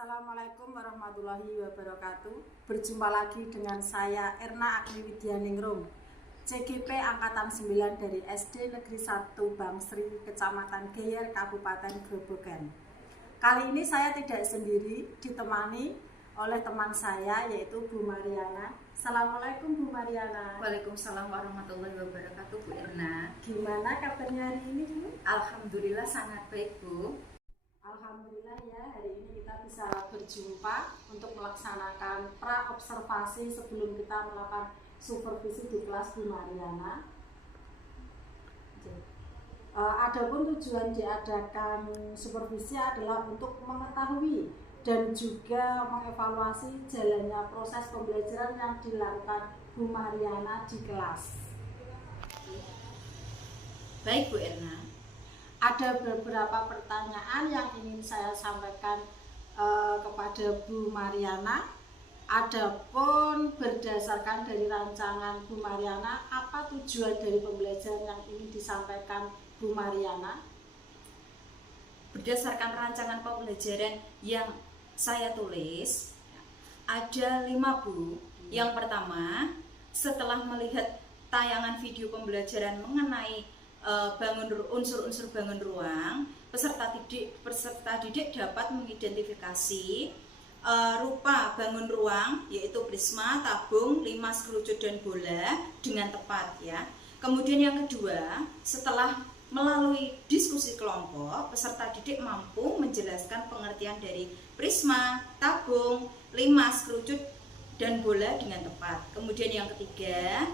Assalamualaikum warahmatullahi wabarakatuh. Berjumpa lagi dengan saya Erna Agni Widyaningrum, CGP Angkatan 9 dari SD Negeri 1 Bangsri, Kecamatan Geyer, Kabupaten Grobogan. Kali ini saya tidak sendiri, ditemani oleh teman saya yaitu Bu Mariana. Assalamualaikum Bu Mariana. Waalaikumsalam warahmatullahi wabarakatuh, Bu Erna. Gimana kabarnya hari ini Bu? Alhamdulillah sangat baik, Bu. Alhamdulillah ya, hari ini kita bisa berjumpa untuk melaksanakan pra-observasi sebelum kita melakukan supervisi di kelas Bu Mariana. Adapun tujuan diadakan supervisi adalah untuk mengetahui dan juga mengevaluasi jalannya proses pembelajaran yang dilakukan Bu Mariana di kelas. Baik, Bu Erna. Ada beberapa pertanyaan yang ingin saya sampaikan kepada Bu Mariana. Adapun berdasarkan dari rancangan Bu Mariana, apa tujuan dari pembelajaran yang ingin disampaikan Bu Mariana? Berdasarkan rancangan pembelajaran yang saya tulis, ada 5, Bu. Yang pertama, setelah melihat tayangan video pembelajaran mengenai unsur-unsur bangun ruang, peserta didik dapat mengidentifikasi rupa bangun ruang, yaitu prisma, tabung, limas, kerucut, dan bola dengan tepat ya. Kemudian yang kedua, setelah melalui diskusi kelompok, peserta didik mampu menjelaskan pengertian dari prisma, tabung, limas, kerucut, dan bola dengan tepat. Kemudian yang ketiga,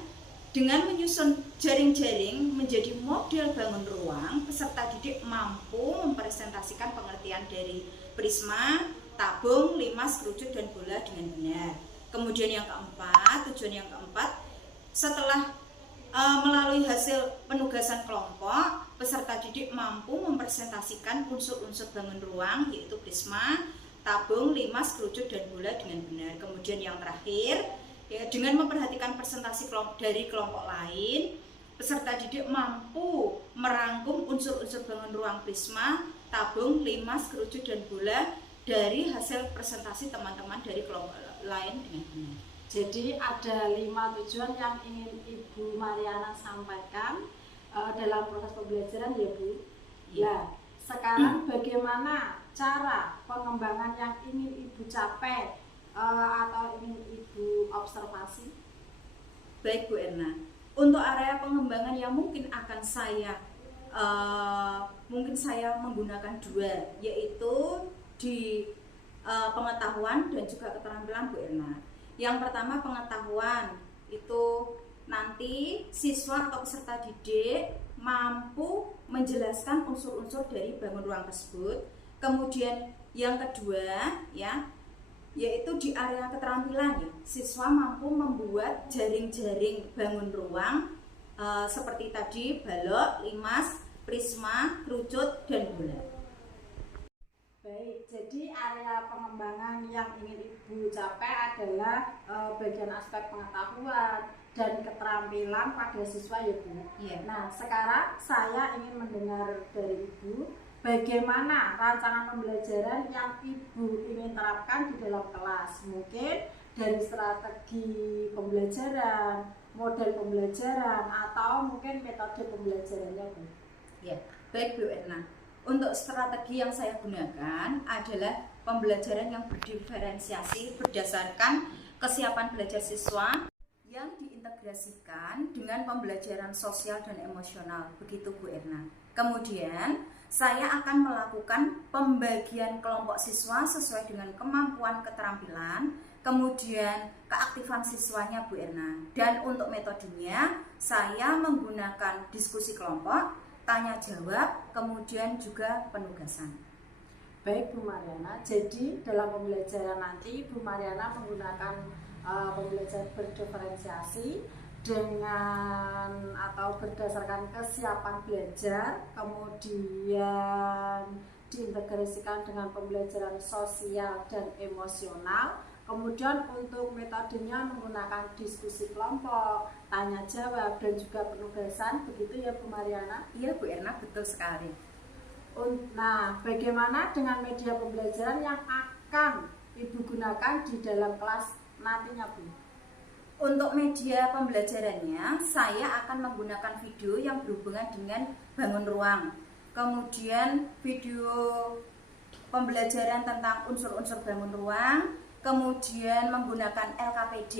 dengan menyusun jaring-jaring menjadi model bangun ruang, peserta didik mampu mempresentasikan pengertian dari prisma, tabung, limas, kerucut, dan bola dengan benar. Kemudian yang keempat, tujuan yang keempat, setelah melalui hasil penugasan kelompok, peserta didik mampu mempresentasikan unsur-unsur bangun ruang, yaitu prisma, tabung, limas, kerucut, dan bola dengan benar. Kemudian yang terakhir, ya, dengan memperhatikan presentasi dari kelompok lain, peserta didik mampu merangkum unsur-unsur bangun ruang prisma, tabung, limas, kerucut, dan bola dari hasil presentasi teman-teman dari kelompok lain dengan benar. Jadi ada 5 tujuan yang ingin Ibu Mariana sampaikan dalam proses pembelajaran ya Bu. Ya, sekarang bagaimana cara pengembangan yang ingin Ibu capai atau ingin Ibu observasi? Baik, Bu Erna. Untuk area pengembangan yang mungkin akan saya menggunakan 2, yaitu di pengetahuan dan juga keterampilan, Bu Erna. Yang pertama, pengetahuan, itu nanti siswa atau peserta didik mampu menjelaskan unsur-unsur dari bangun ruang tersebut. Kemudian yang kedua ya, yaitu di area keterampilan ya, siswa mampu membuat jaring-jaring bangun ruang seperti tadi balok, limas, prisma, kerucut, dan bola. Baik, jadi area pengembangan yang ingin Ibu capai adalah bagian aspek pengetahuan dan keterampilan pada siswa ya Bu. Yeah. Nah, sekarang saya ingin mendengar dari Ibu bagaimana rancangan pembelajaran yang Ibu ingin terapkan di dalam kelas. Mungkin dari strategi pembelajaran, model pembelajaran, atau mungkin metode pembelajarannya Bu. Ya, baik Bu Erna. Untuk strategi yang saya gunakan adalah pembelajaran yang berdiferensiasi berdasarkan kesiapan belajar siswa yang diintegrasikan dengan pembelajaran sosial dan emosional. Begitu Bu Erna. Kemudian saya akan melakukan pembagian kelompok siswa sesuai dengan kemampuan keterampilan, kemudian keaktifan siswanya Bu Erna. Dan untuk metodenya saya menggunakan diskusi kelompok, tanya jawab, kemudian juga penugasan. Baik Bu Mariana, jadi dalam pembelajaran nanti Bu Mariana menggunakan pembelajaran berdiferensiasi dengan atau berdasarkan kesiapan belajar, kemudian diintegrasikan dengan pembelajaran sosial dan emosional. Kemudian untuk metodenya menggunakan diskusi kelompok, tanya jawab, dan juga penugasan. Begitu ya Bu Mariana? Iya Bu Erna, betul sekali. Nah, bagaimana dengan media pembelajaran yang akan Ibu gunakan di dalam kelas nantinya, Bu? Untuk media pembelajarannya, saya akan menggunakan video yang berhubungan dengan bangun ruang. Kemudian video pembelajaran tentang unsur-unsur bangun ruang, kemudian menggunakan LKPD,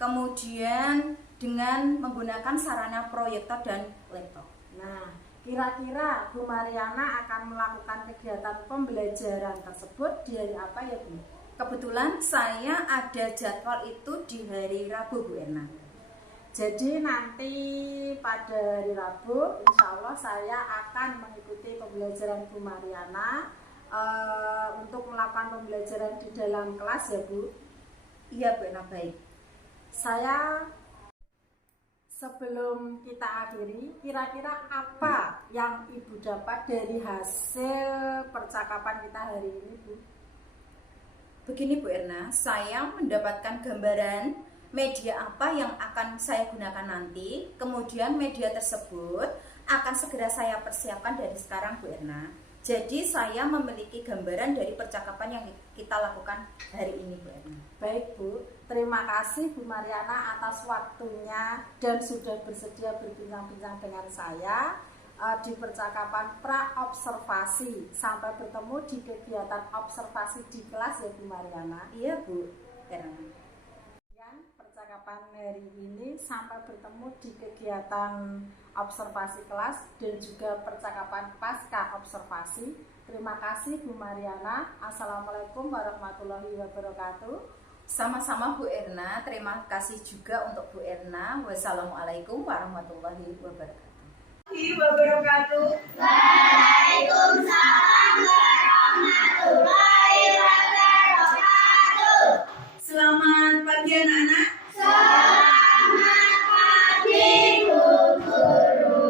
kemudian dengan menggunakan sarana proyektor dan laptop. Nah, kira-kira Bu Mariana akan melakukan kegiatan pembelajaran tersebut di hari apa ya, Bu? Kebetulan saya ada jadwal itu di hari Rabu, Bu Erna. Jadi nanti pada hari Rabu, insya Allah saya akan mengikuti pembelajaran Bu Mariana untuk melakukan pembelajaran di dalam kelas ya, Bu? Iya, Bu Erna, baik. Sebelum kita akhiri, kira-kira apa yang Ibu dapat dari hasil percakapan kita hari ini, Bu? Begini Bu Erna, saya mendapatkan gambaran media apa yang akan saya gunakan nanti. Kemudian media tersebut akan segera saya persiapkan dari sekarang, Bu Erna. Jadi saya memiliki gambaran dari percakapan yang kita lakukan hari ini, Bu Erna. Baik, Bu. Terima kasih Bu Mariana atas waktunya dan sudah bersedia berbincang-bincang dengan saya di percakapan pra-observasi. Sampai bertemu di kegiatan observasi di kelas ya Bu Mariana. Iya, Bu Erna. Percakapan hari ini, sampai bertemu di kegiatan observasi kelas dan juga percakapan pasca observasi. Terima kasih Bu Mariana. Assalamualaikum warahmatullahi wabarakatuh. Sama-sama Bu Erna, terima kasih juga untuk Bu Erna. Wassalamualaikum warahmatullahi wabarakatuh. Waalaikumsalam warahmatullahi wabarakatuh. Selamat pagi anak-anak. Selamat pagi Bu Guru.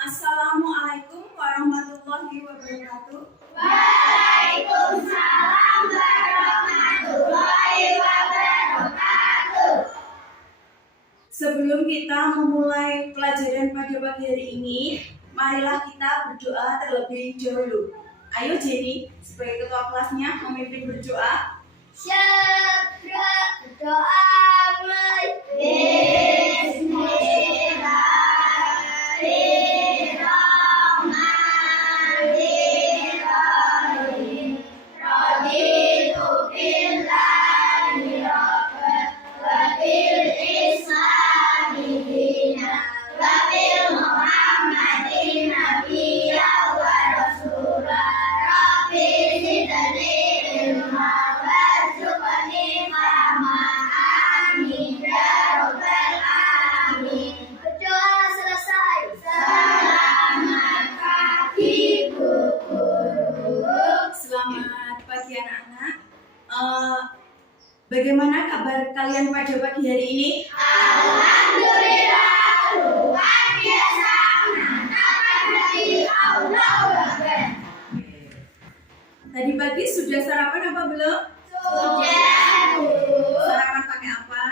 Assalamualaikum warahmatullahi wabarakatuh. Waalaikumsalam warahmatullahi wabarakatuh. Sebelum kita memulai pelajaran pada pagi hari ini, marilah kita berdoa terlebih dahulu. Ayo Jenny, sebagai ketua kelasnya memimpin berdoa. Syabra doa Bismillahirrahmanirrahim. Raditu billahi rabban wa bil islami dinan wa bil muhammadin nabiyyan wa rasulah. Rabbi zidni ilma warzuqni fahma. Amin ya rabbal alamin. Berdoa selesai. Selamat pagi Bu Guru. Selamat pagi anak-anak. Bagaimana kabar kalian pada pagi hari ini? Alhamdulillah luar biasa. Mantap dari Allah Akbar. Tadi pagi sudah sarapan apa belum? Sudah Bu. Sarapan pakai apa?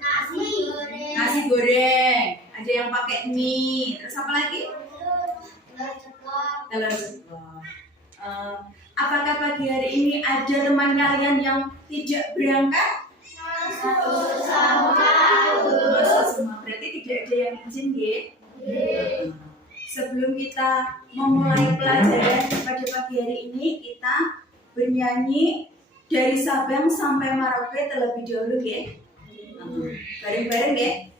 Nasi goreng. Nasi goreng. Ada yang pakai mie. Terus apa lagi? Telur ceplok. Telur ceplok. Apakah pagi hari ini ada teman kalian yang tidak berangkat? Masuk sama Bu. Masuk semua. Berarti tidak ada yang izin, ya? Sebelum kita memulai pelajaran pada pagi hari ini, kita bernyanyi dari Sabang sampai Merauke terlebih dahulu, ya. Bareng-bareng, ya.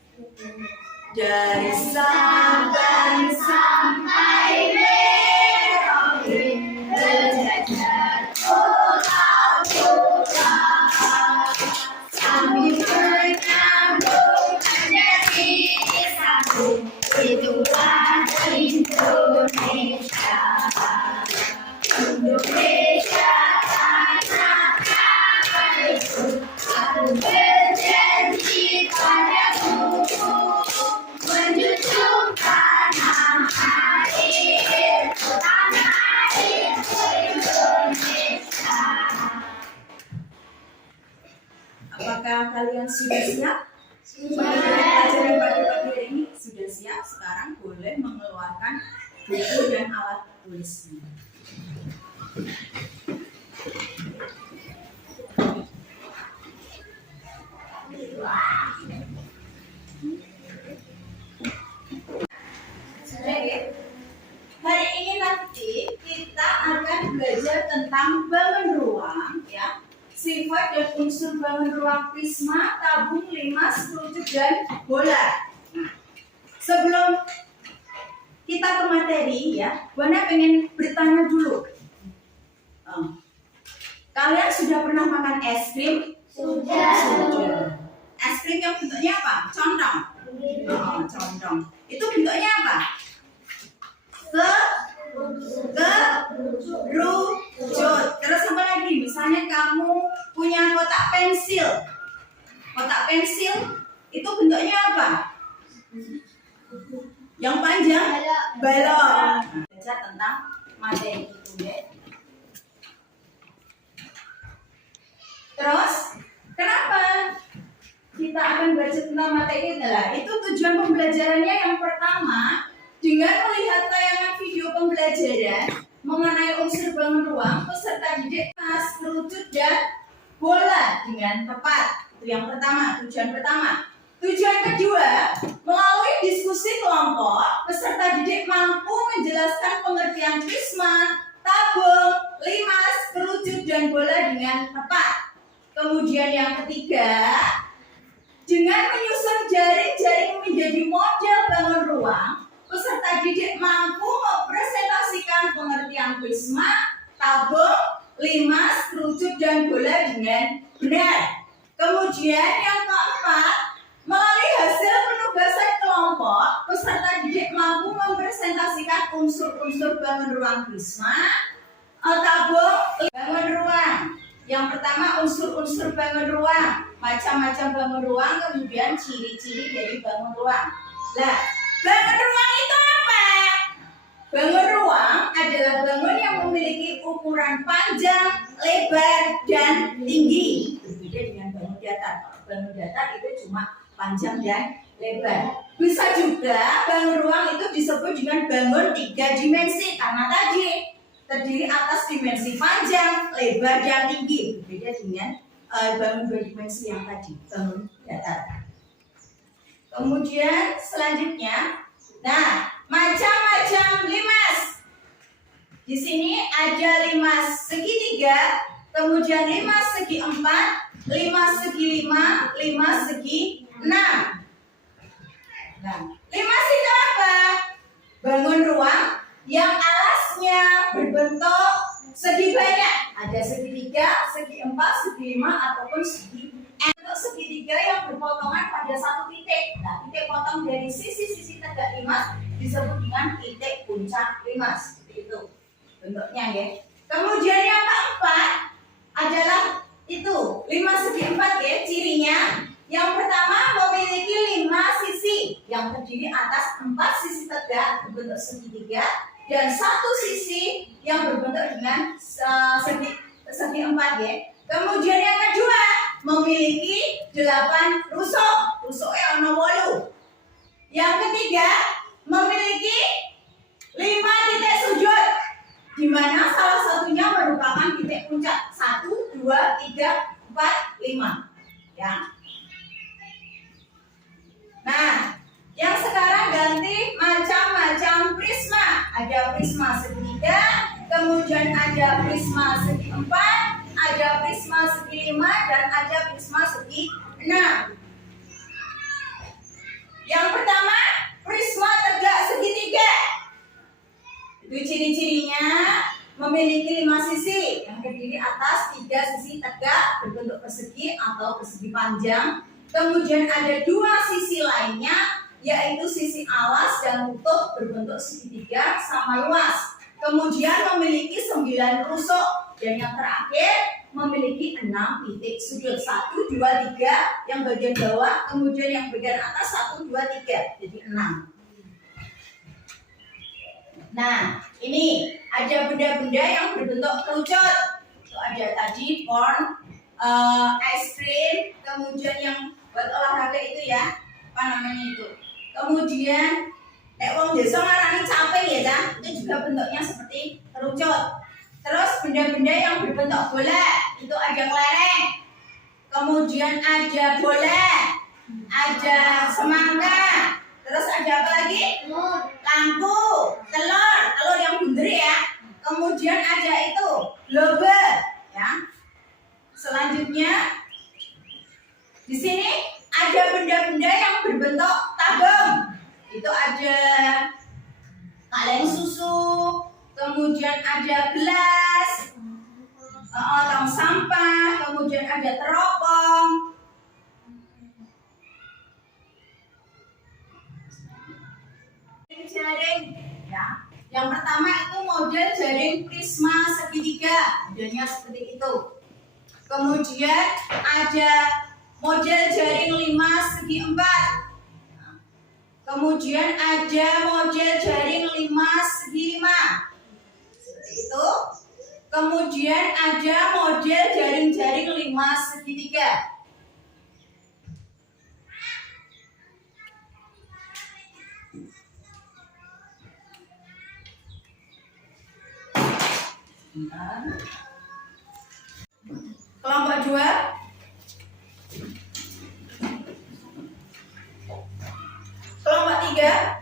Dari Sabang sampai Merauke, berjajar kota-kota, sambil menyambut menjadi satu. Itulah Indonesia. Indonesia tanah airku. Aku berjanji padamu menjunjung tanah air, tanah air Indonesia. Apakah kalian sudah siap? Pelajaran pada pagi hari ini sudah siap. Sekarang boleh mengeluarkan buku dan alat tulisnya. Hari ini nanti kita akan belajar tentang bangun ruang, ya, sifat dan unsur bangun ruang prisma, tabung, limas, kerucut, dan bola. Nah, sebelum kita ke materi, ya, Buana pengen bertanya dulu. Kalian sudah pernah makan es krim? Sudah. Es krim yang bentuknya apa? Condong. Condong. Itu bentuknya apa? Kerucut. Terus apa lagi? Misalnya kamu punya kotak pensil. Kotak pensil itu bentuknya apa? Yang panjang? Balok. Belajar tentang materi itu, ya. Terus, kenapa kita akan belajar tentang materi adalah itu tujuan pembelajarannya yang pertama dengan melihat tayangan video pembelajaran mengenai unsur bangun ruang peserta didik mas kerucut dan bola dengan tepat. Itu yang pertama, tujuan pertama. Tujuan kedua, melalui diskusi kelompok peserta didik mampu menjelaskan pengertian prisma, tabung, limas, kerucut dan bola dengan tepat. Kemudian yang ketiga, dengan menyusun jaring-jaring menjadi model bangun ruang, peserta didik mampu mempresentasikan pengertian prisma, tabung, limas, kerucut, dan bola dengan benar. Kemudian yang keempat, melalui hasil penugasan kelompok, peserta didik mampu mempresentasikan unsur-unsur bangun ruang prisma, tabung, bangun ruang. Yang pertama unsur-unsur bangun ruang, macam-macam bangun ruang, kemudian ciri-ciri dari bangun ruang. Nah, bangun ruang itu apa? Bangun ruang adalah bangun yang memiliki ukuran panjang, lebar, dan tinggi. Berbeda dengan bangun datar. Bangun datar itu cuma panjang dan lebar. Bisa juga bangun ruang itu disebut dengan bangun 3 dimensi karena tadi terdiri atas dimensi panjang, lebar, dan tinggi. Berbeda dengan bangun 2 dimensi yang tadi, bangun datar. Kemudian selanjutnya, nah, macam-macam limas. Di sini ada limas segitiga, kemudian limas segi 4, limas segi 5, limas segi 6. Nah, limas itu apa? Bangun ruang yang alasnya berbentuk segi banyak. Ada segitiga, segi 4, segi 5, ataupun segi N. Untuk segitiga yang berpotongan pada satu titik. Nah, titik potong dari sisi-sisi tegak limas disebut dengan titik puncak limas. Seperti itu bentuknya, ya. Kemudian yang keempat adalah itu limas segi 4, ya. Cirinya yang pertama memiliki 5 sisi yang terdiri atas 4 sisi tegak berbentuk segitiga dan 1 sisi yang berbentuk dengan segi 4, ya. Kemudian yang kedua memiliki 8 rusuk. Rusuknya ono 8. Yang ketiga memiliki 5 titik sujud, di mana salah satunya merupakan titik puncak 1, 2, 3, 4, 5. Ya. Nah, yang sekarang ganti macam-macam prisma. Ada prisma segitiga, kemudian ada prisma segi 4, ada prisma segi 5, dan ada prisma segi 6. Yang pertama, prisma tegak segitiga. Itu ciri-cirinya memiliki 5 sisi yang terdiri atas 3 sisi tegak berbentuk persegi atau persegi panjang. Kemudian ada 2 sisi lainnya, yaitu sisi alas dan lutut berbentuk segitiga sama luas. Kemudian memiliki 9 rusuk dan yang terakhir memiliki 6 titik sudut. 1, 2, 3 yang bagian bawah, kemudian yang bagian atas 1, 2, 3, jadi 6. Nah, ini ada benda-benda yang berbentuk kerucut. Itu ada tadi corn, ice cream, kemudian yang buat olahraga itu, ya, apa namanya itu. Kemudian Nek wong desa ngarani caping ya, Cah. Itu juga bentuknya seperti kerucut. Terus benda-benda yang berbentuk bola, itu ada kelereng. Kemudian ada bola, ada semangka. Terus ada apa lagi? Lampu, telur yang bunder ya. Kemudian ada itu globe, ya. Selanjutnya di sini ada benda-benda yang berbentuk tabung. Itu ada kaleng susu, kemudian ada gelas, tong sampah, kemudian ada teropong. Jaring, ya. Yang pertama itu model jaring prisma segitiga, modelnya seperti itu. Kemudian ada model jaring 5 segi 4. Kemudian ada model jaring 5 segi 5. Seperti itu. Kemudian ada model jaring-jaring 5 segitiga. Kelompok 2. Kelompok 3.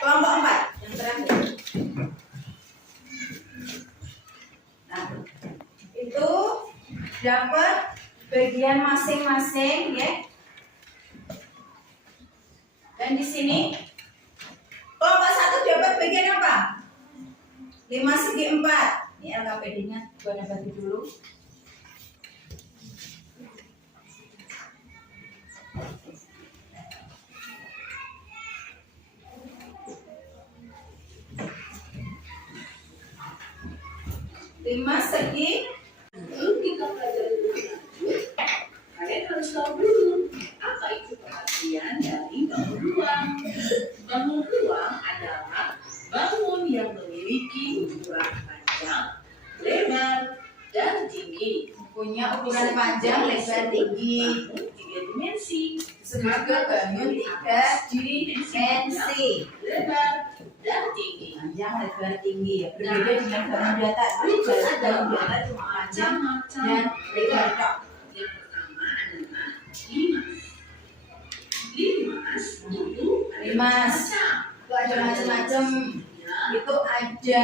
Kelompok 4 yang terakhir. Nah, itu dapat bagian masing-masing ya. Dan di sini kelompok 1 dapat bagian apa? 5 segi 4. Ini LKPD-nya gua dapati dulu. Lima segi. Kita pelajari lebih lanjut. Kalian harus tahu dulu apa itu pengertian dari bangun ruang. Bangun ruang adalah bangun yang memiliki ukuran panjang, lebar, dan tinggi. Punya ukuran panjang, lebar, tinggi. Bangun 3 dimensi. Semoga bangun 3 dimensi. Lebar dan tinggi. Panjang, lebar, tinggi ya. Berbeda dengan bangun data. Bangun data cuma panjang dan lebar tok. Yang pertama adalah limas. Limas itu Limas. Itu ada macam-macam. Itu ada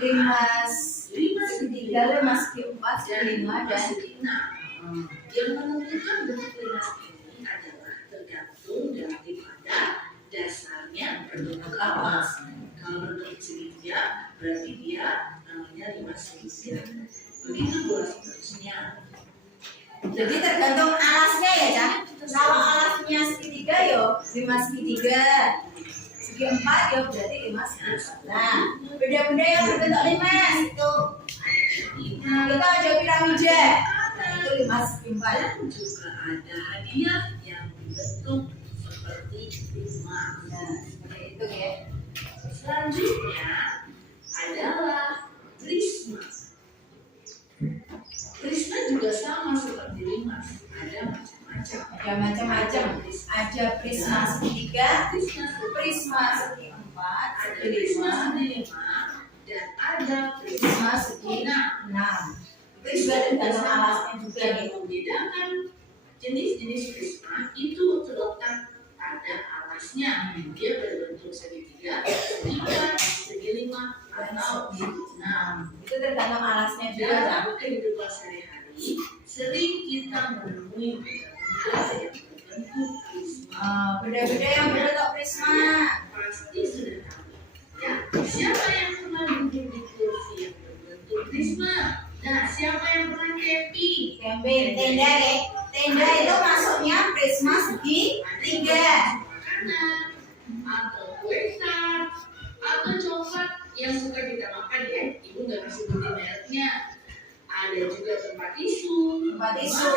limas segitiga, limas segi 4, segi 5 dan segi 6. Yang menentukan bentuk limas ini adalah tergantung daripada dasarnya berbentuk apa. Kalau berbentuk segitiga berarti dia namanya limas segitiga. Begitu pula seterusnya. jadi tergantung alasnya ya, Cak. Kalau alasnya segitiga yo limas segitiga. Segi 4 ya berarti limas segi 4. Nah, benda-benda yang berbentuk limas itu kita ada piramida. Itu limas segi 4. Dan juga ada hadiah yang berbentuk seperti limas. Nah, seperti itu ya. Selanjutnya adalah prisma. Prisma juga sama seperti limas, ada macam-macam. Ada macam-macam. Ada prisma segitiga, prisma segi 4, Ada segi prisma 5, segi 5 dan ada prisma segi 6. Itu juga tergantung alasnya juga yang nih. membedakan jenis-jenis prisma itu terletak pada alasnya. Dia berbentuk segitiga, segi 4, segi 5 atau segi 6. Itu tergantung alasnya juga, Cak. Dalam kehidupan sehari-hari sering kita menemui benda-benda yang berbentuk prisma. Benda-benda yang berbentuk prisma. Pasti sudah tahu ya, siapa yang pernah duduk di kursi yang berbentuk prisma? Nah, siapa yang pernah camping? Camping, tenda ya. Tenda itu masuknya prisma segi 3. Makanan atau kue tart atau coklat yang suka kita makan ya, ibu nggak kasih sebutin mereknya. Ada juga tempat tisu, Tempat tisu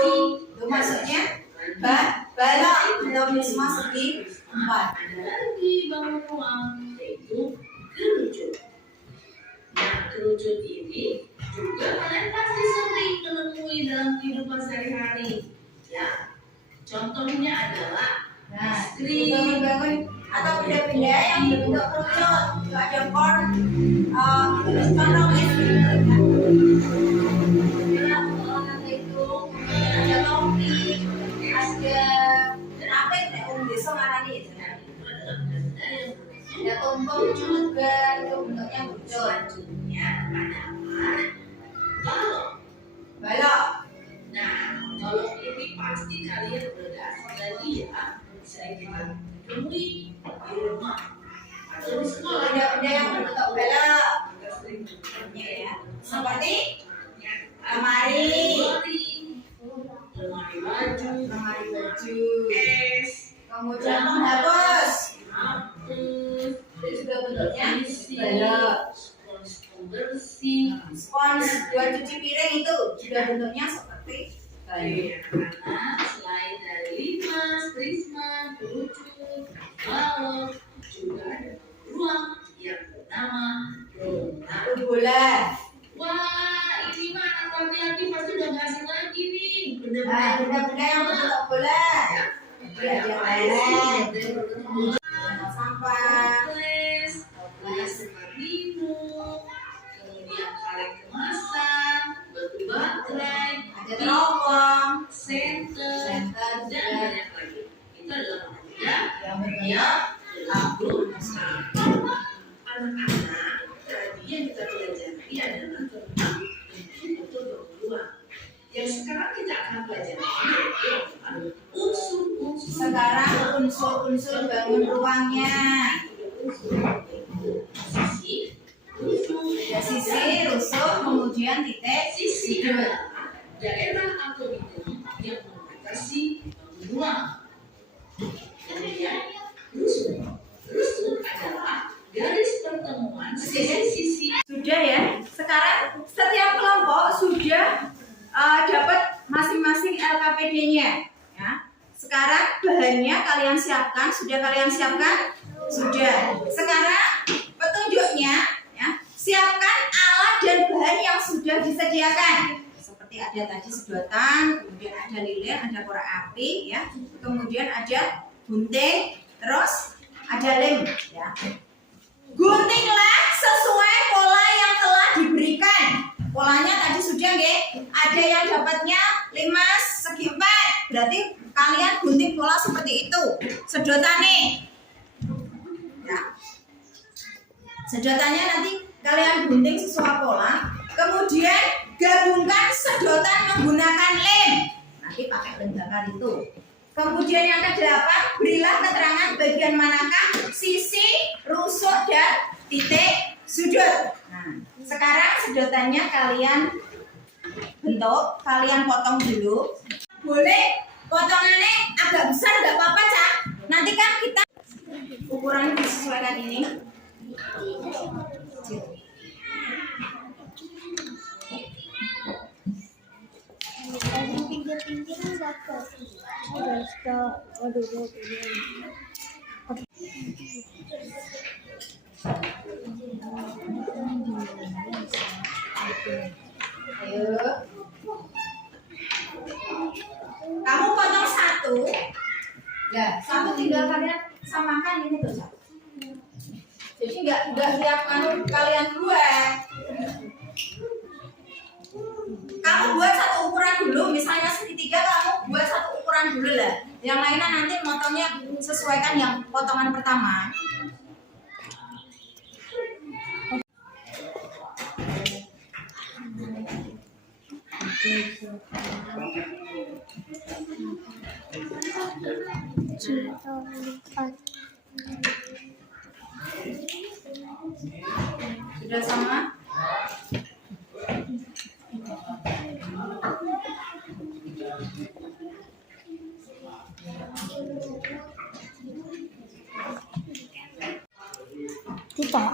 itu masuknya balok atau prisma segi 4. Ada lagi bangun ruang yaitu kerucut. Nah, kerucut ini juga kalian pasti sering menemui dalam kehidupan sehari-hari. Ya, contohnya contoh SD. Itu ada topi, ada apa yang desa ngarani itu. Ada tumpeng juga, itu bentuknya bucon. Balok. Nah, kalau ini pasti kalian udah asal ya. Saya kita temui di rumah atau di sekolah. Ada yang bentuk balok. Ya, seperti lemari baju, es, kemudian penghapus. Itu juga bentuknya Balok. spons bersih. Spons buat cuci piring itu juga bentuknya seperti balok. Karena selain dari limas, prisma, kerucut, balok, juga ada ruang yang bernama bola. Bola. Wah, ini mah anak laki-laki pasti udah nggak asing lagi nih. Nah, benda-benda yang bentuk bola. Ada lem, sampah, Toples, minum, kemudian kaleng kemasan, batu baterai, ada teropong, senter, senter, dan dan banyak lagi. Itu adalah ya, yang bentuknya lampu. Anak-anak, tadi yang kita pelajari adalah tentang betul ruang. Yang sekarang kita akan pelajari adalah unsur-unsur. sekarang unsur-unsur bangun ruangnya. Sisi, rusuk, Ada sisi, rusuk, kemudian titik, sisi sudut. adalah daerah atau bidang yang membatasi ruang. Kemudian rusuk, rusuk adalah garis pertemuan sisi-sisi. Sudah ya. Sekarang setiap kelompok sudah dapat masing-masing LKPD-nya. Ya. Sekarang bahannya kalian siapkan. Sudah kalian siapkan? Sudah. Sekarang petunjuknya, ya, siapkan alat dan bahan yang sudah disediakan. Seperti ada tadi sedotan, kemudian ada lilin, ada korek api, ya, kemudian ada gunting, terus ada lem, ya. Guntinglah sesuai pola yang telah diberikan. Polanya tadi sudah nggih. Ada yang dapatnya 5 segi 4. Berarti kalian gunting pola seperti itu. Sedotane. Ya. Sedotannya nanti kalian gunting sesuai pola. Kemudian gabungkan sedotan menggunakan lem. Nanti pakai lem bakar itu. Kemudian yang ke-8, berilah keterangan bagian manakah sisi, rusuk, dan titik sudut. Nah, sekarang sedotannya kalian bentuk, kalian potong dulu. Boleh potongannya agak besar, nggak apa-apa, Cak. Nanti kan kita ukurannya disesuaikan ini. Pinggir-pinggiran dapat. Udah stop. Aduh. Ayo. Kamu potong satu. Ya, satu tinggal kalian samakan ini tuh, Cak. Jadi nggak siapkan kalian buat. Kamu buat satu ukuran dulu, misalnya segitiga kamu buat satu ukuran dulu lah. Yang lainnya nanti motongnya sesuaikan yang potongan pertama. Sudah sama? Tidak.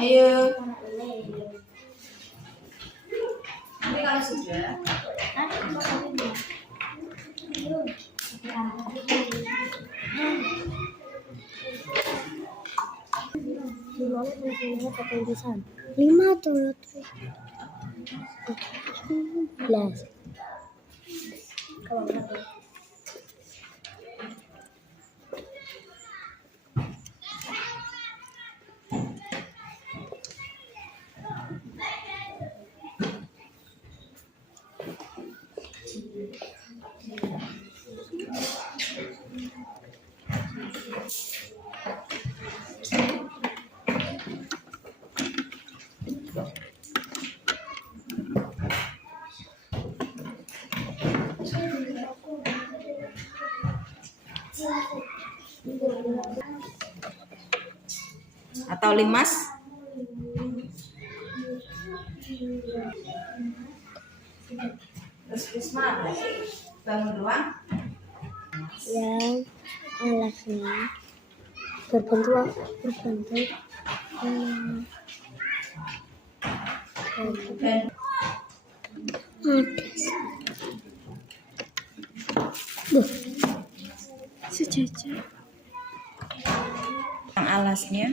Ayo. Nanti kalau sudah, Ketulisan 5 turut 11. Kalau atau limas? Terus Risma berarti bangun ruang yang alasnya berbentuk dan sejajar. yang alasnya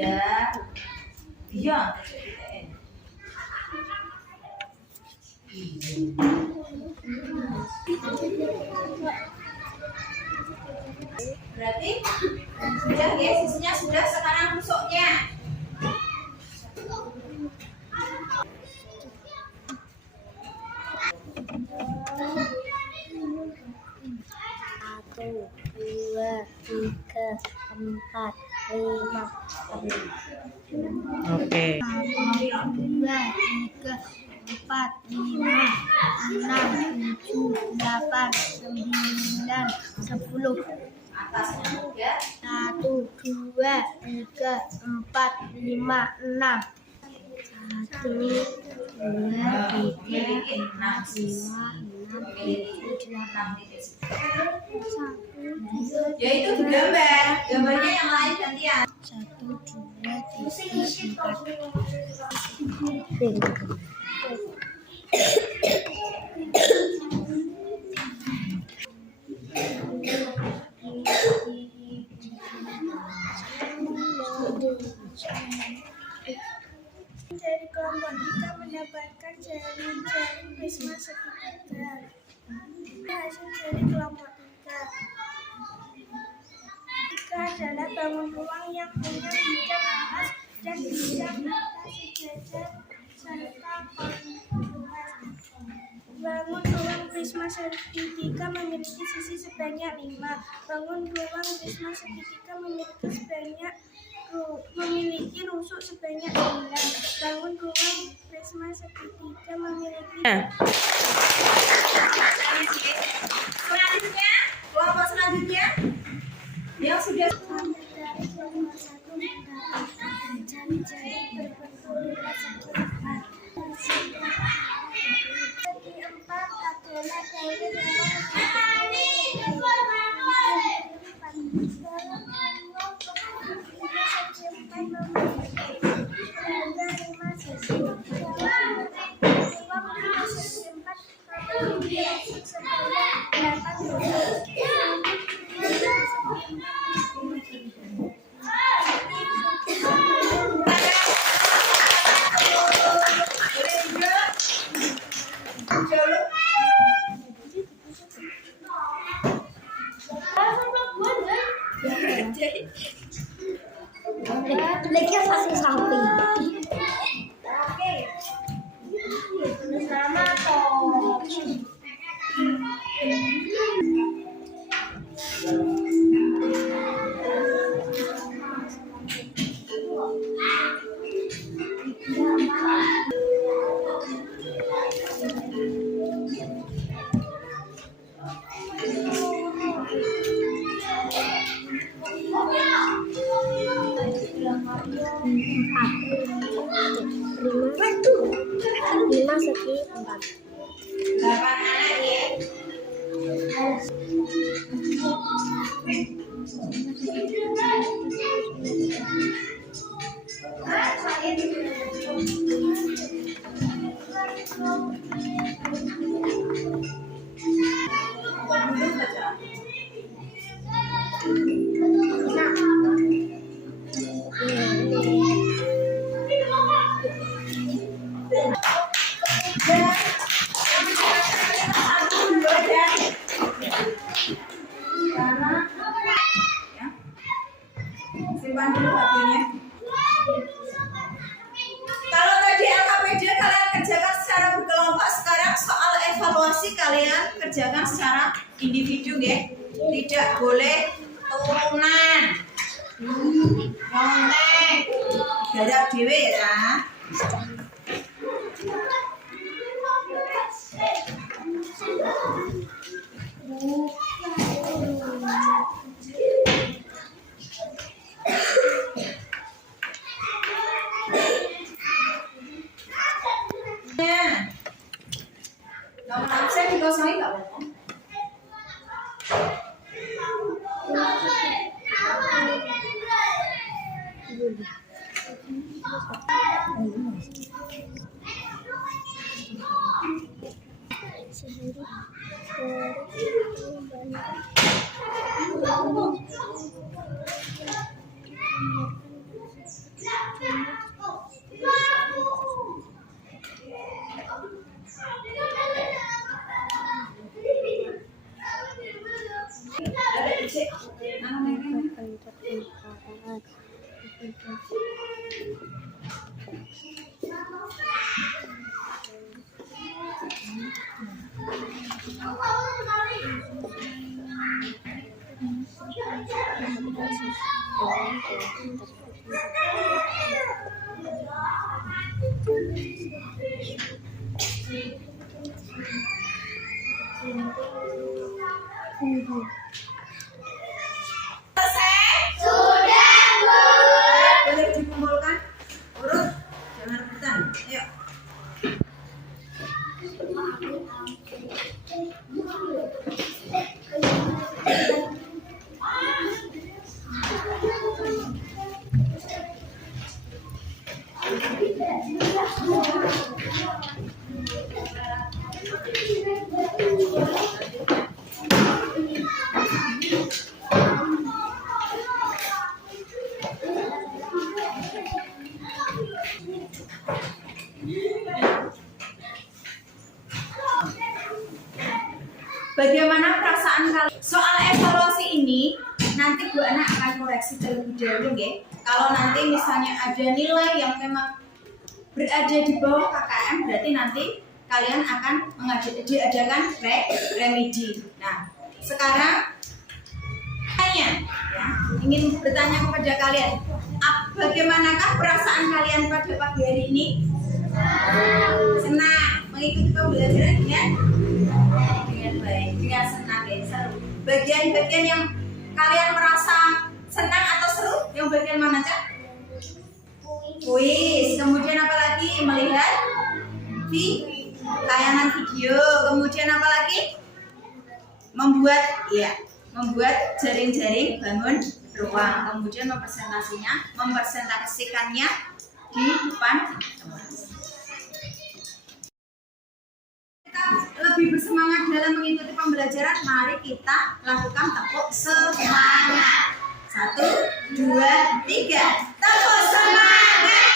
ya iya. Berarti sudah ya, sisinya sudah, sekarang rusuknya. Satu, dua, tiga, empat, lima, Oke. dua, tiga, empat, lima, enam, tujuh, delapan, sembilan, 10. Atasnya juga. 1, 2, 3, 4, 5, 6. 1, 2, 3, 4, 5, 6, 7, 8. Ya itu digambar, gambarnya yang lain gantian. 1, 2, 3, 4. Dari kelompok kita mendapatkan jaring prisma segitiga. Hasil dari kelompok kita. Tiga adalah bangun ruang yang punya bidang atas dan bidang atas sejajar serta konturan. Bangun ruang prisma segitiga memiliki sisi sebanyak 5. Bangun ruang prisma segitiga memiliki rusuk sebanyak 9. Bangun ruang prisma segitiga memiliki Selanjutnya, kelompok selanjutnya yang sudah dari kelompok 1 mendapatkan jaring berbentuk lima segi 4. Segi 4 adalah jaring Lagi sapi sapi. nama toh. Lima segi 4. 8 anak ya. Simpan dulu HP-nya. Kalau tadi LKPD kalian kerjakan secara berkelompok, sekarang soal evaluasi kalian kerjakan secara individu ya. Tidak boleh turunan. Kontek. Garap dewe ya. dikosain nggak apa-apa. Boleh dikumpulkan urut, jangan rebutan. Ayo. Bagaimana perasaan kalian? Soal evaluasi ini nanti Bu Ana akan koreksi terlebih dahulu ya. Kalau nanti misalnya ada nilai yang memang berada di bawah KKM, berarti nanti kalian akan diadakan remedi. Nah, sekarang saya ingin bertanya kepada kalian, bagaimanakah perasaan kalian pada pagi hari ini? Senang mengikuti pembelajaran dengan baik, dengan senang ya, seru. Bagian-bagian yang kalian merasa senang atau seru, yang bagian mana Cak? Kuis. Kemudian apa lagi? Melihat tayangan video. Kemudian apa lagi? Membuat jaring-jaring bangun ruang. Kemudian mempresentasikannya di depan kelas. Lebih bersemangat dalam mengikuti pembelajaran, mari kita lakukan tepuk semangat. 1, 2, 3, tepuk semangat.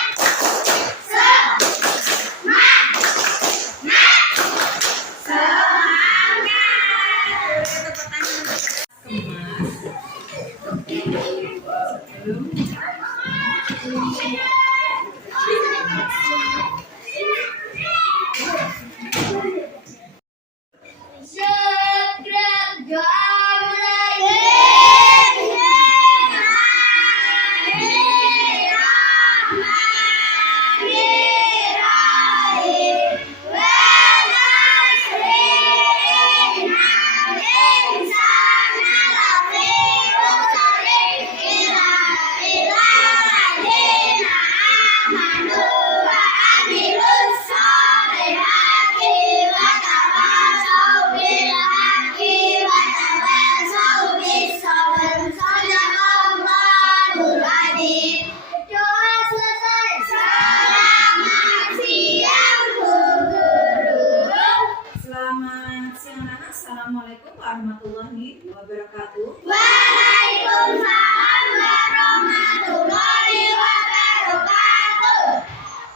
Assalamualaikum warahmatullahi wabarakatuh. Waalaikumsalam warahmatullahi wabarakatuh.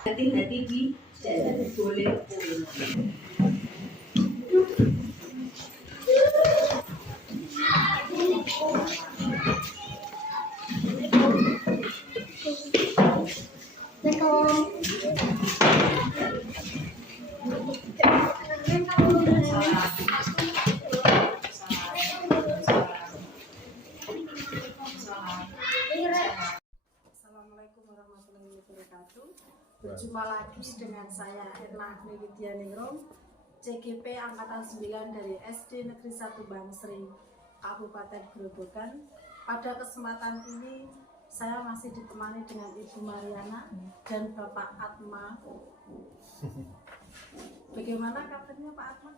Hati-hati di jalan, boleh pulang. Assalamualaikum warahmatullahi wabarakatuh. Berjumpa lagi dengan saya Erna Agni Widyaningrum, CGP Angkatan 9 dari SD Negeri 1 Bangsri, Kabupaten Grobogan. Pada kesempatan ini saya masih ditemani dengan Ibu Mariana dan Bapak Atma. Bagaimana kabarnya Pak Atma?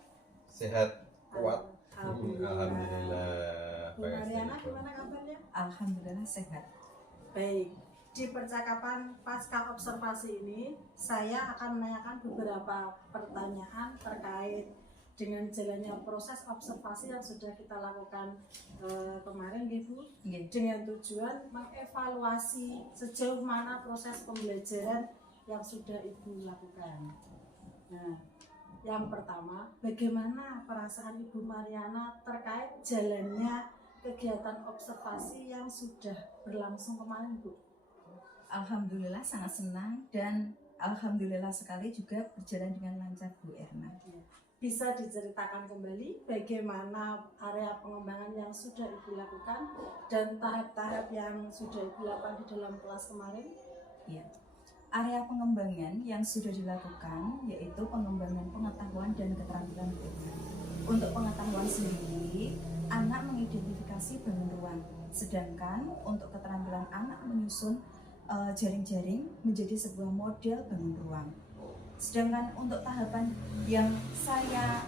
sehat, kuat. Alhamdulillah. Bu Baik, Mariana Astrid. gimana kabarnya? Alhamdulillah sehat. Baik, di percakapan pasca observasi ini saya akan menanyakan beberapa pertanyaan terkait dengan jalannya proses observasi yang sudah kita lakukan kemarin, Bu, dengan tujuan mengevaluasi sejauh mana proses pembelajaran yang sudah Ibu lakukan. Nah, yang pertama, bagaimana perasaan Ibu Mariana terkait jalannya kegiatan observasi yang sudah berlangsung kemarin, Bu? Alhamdulillah sangat senang dan alhamdulillah sekali juga berjalan dengan lancar, Bu Erna. Bisa diceritakan kembali bagaimana area pengembangan yang sudah Ibu lakukan dan tahap-tahap yang sudah Ibu lakukan di dalam kelas kemarin? Ya. Area pengembangan yang sudah dilakukan yaitu pengembangan pengetahuan dan keterampilan Bu Erna. Untuk pengetahuan sendiri, anak mengidentifikasi bangun ruang, sedangkan untuk keterampilan anak menyusun jaring-jaring menjadi sebuah model bangun ruang. Sedangkan untuk tahapan yang saya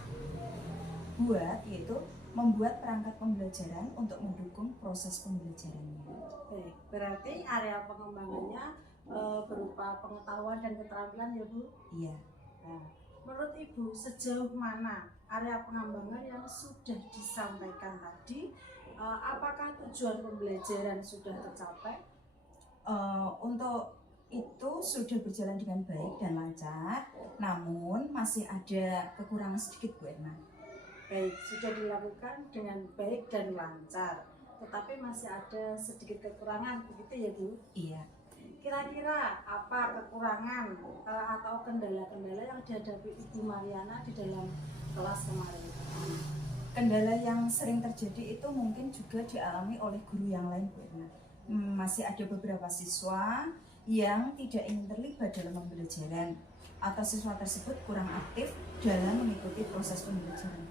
buat yaitu membuat perangkat pembelajaran untuk mendukung proses pembelajarannya. Oke, berarti area pengembangannya berupa pengetahuan dan keterampilan, ya Bu? Iya. Nah, menurut Ibu sejauh mana area pengembangan yang sudah disampaikan tadi, apakah tujuan pembelajaran sudah tercapai? Untuk itu sudah berjalan dengan baik dan lancar, namun masih ada kekurangan sedikit, Bu Erna. Baik, sudah dilakukan dengan baik dan lancar, tetapi masih ada sedikit kekurangan, begitu ya Bu? Iya. Kira-kira apa kekurangan atau kendala-kendala yang dihadapi Ibu Mariana di dalam kelas kemarin? Kendala yang sering terjadi itu mungkin juga dialami oleh guru yang lain, Bu Erna. Masih ada beberapa siswa yang tidak ingin terlibat dalam pembelajaran atau siswa tersebut kurang aktif dalam mengikuti proses pembelajaran.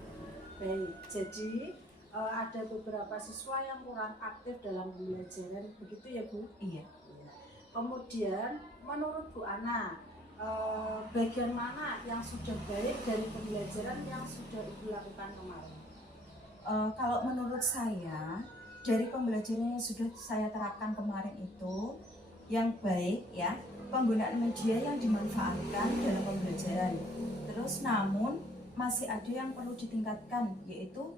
Baik, jadi ada beberapa siswa yang kurang aktif dalam pembelajaran, begitu ya Bu? Iya. Kemudian menurut Bu Ana, bagian mana yang sudah baik dari pembelajaran yang sudah Ibu lakukan kemarin? Kalau menurut saya, dari pembelajaran yang sudah saya terapkan kemarin itu, yang baik ya, penggunaan media yang dimanfaatkan dalam pembelajaran. Terus namun masih ada yang perlu ditingkatkan, yaitu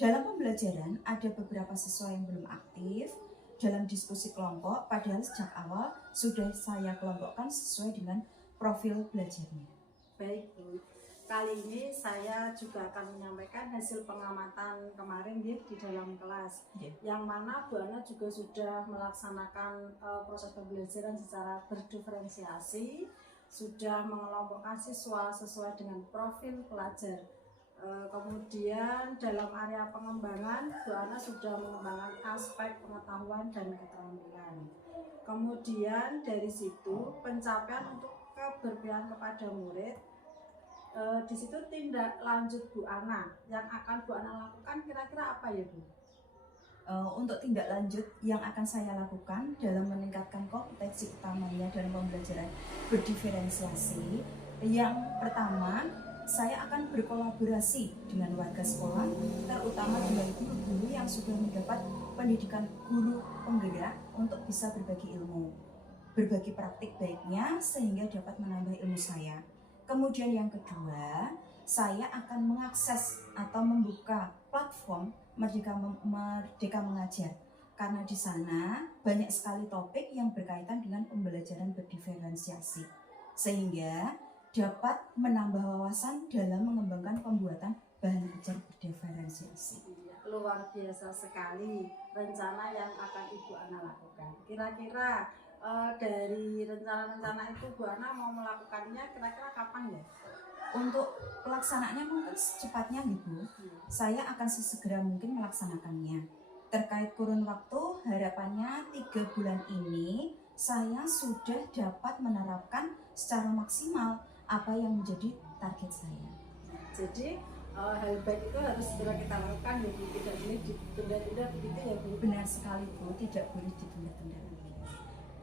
dalam pembelajaran ada beberapa siswa yang belum aktif dalam diskusi kelompok, padahal sejak awal sudah saya kelompokkan sesuai dengan profil belajarnya. Baik Bu, kali ini saya juga akan menyampaikan hasil pengamatan kemarin ya, di dalam kelas, yang mana Bu Ana juga sudah melaksanakan proses pembelajaran secara berdiferensiasi, sudah mengelompokkan siswa sesuai dengan profil pelajar. Kemudian dalam area pengembangan, Bu Ana sudah mengembangkan aspek pengetahuan dan keterampilan. Kemudian dari situ pencapaian untuk keberpihakan kepada murid. Di situ tindak lanjut Bu Ana yang akan Bu Ana lakukan kira-kira apa ya Bu? Untuk tindak lanjut yang akan saya lakukan dalam meningkatkan kompetensi utamanya dalam pembelajaran berdiferensiasi, yang pertama saya akan berkolaborasi dengan warga sekolah, terutama dengan guru-guru yang sudah mendapat pendidikan guru penggerak untuk bisa berbagi ilmu, berbagi praktik baiknya sehingga dapat menambah ilmu saya. Kemudian yang kedua, saya akan mengakses atau membuka platform Merdeka Mengajar, karena di sana banyak sekali topik yang berkaitan dengan pembelajaran berdiferensiasi, sehingga dapat menambah wawasan dalam mengembangkan pembuatan bahan ajar berdiferensiasi. Luar biasa sekali rencana yang akan Ibu Ana lakukan. Kira-kira dari rencana-rencana itu Bu Ana mau melakukannya kira-kira kapan ya? Untuk pelaksanaannya mungkin secepatnya Ibu. Saya akan sesegera mungkin melaksanakannya. Terkait kurun waktu, harapannya 3 bulan ini saya sudah dapat menerapkan secara maksimal apa yang menjadi target saya. Jadi hal baik itu harus segera kita lakukan ya Bu, tidak boleh ditunda-tunda begitu ya Bu? Benar sekali Bu, tidak boleh ditunda-tunda.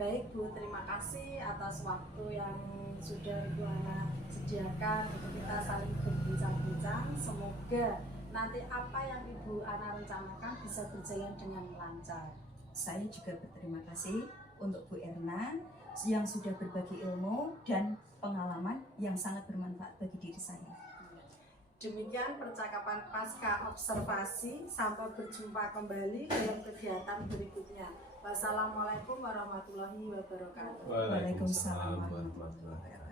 Baik Bu, terima kasih atas waktu yang sudah Ibu Ana disediakan untuk kita saling berbincang-bincang. Semoga nanti apa yang Ibu Ana rencanakan bisa berjalan dengan lancar. Saya juga berterima kasih untuk Bu Erna yang sudah berbagi ilmu dan pengalaman yang sangat bermanfaat bagi diri saya. Demikian percakapan pasca observasi. Sampai berjumpa kembali dalam kegiatan berikutnya. Wassalamualaikum warahmatullahi wabarakatuh. Waalaikumsalam warahmatullahi wabarakatuh.